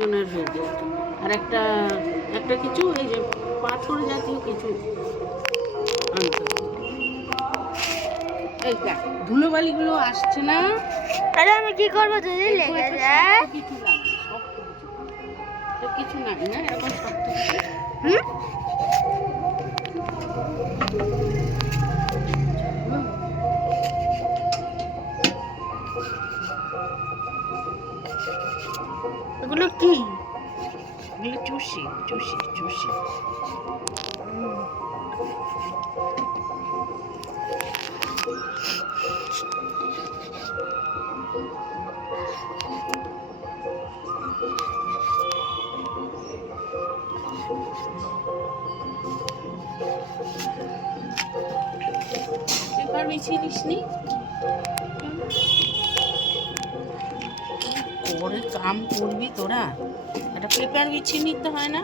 ওজনের হয়ে যায়। আর একটা একটা কিছু এই যে পাথর জাতীয় কিছু আনতে হবে। এই দেখ ধুলোবালিগুলো আসছে না। তাহলে আমি কি করবো যদি এরকম লেগে একটা যায়? শক্ত কিছু লাগবে, শক্ত কিছু। এটা কিছু নাই না, এরকম শক্ত কিছু। হুম? এগুলো কি? এগুলো চুষি চুষি চুষি। পেপার বিছিয়ে দিসনি? করে কাম করবি তোরা, একটা পেপার বিছিয়ে নিতে হয় না?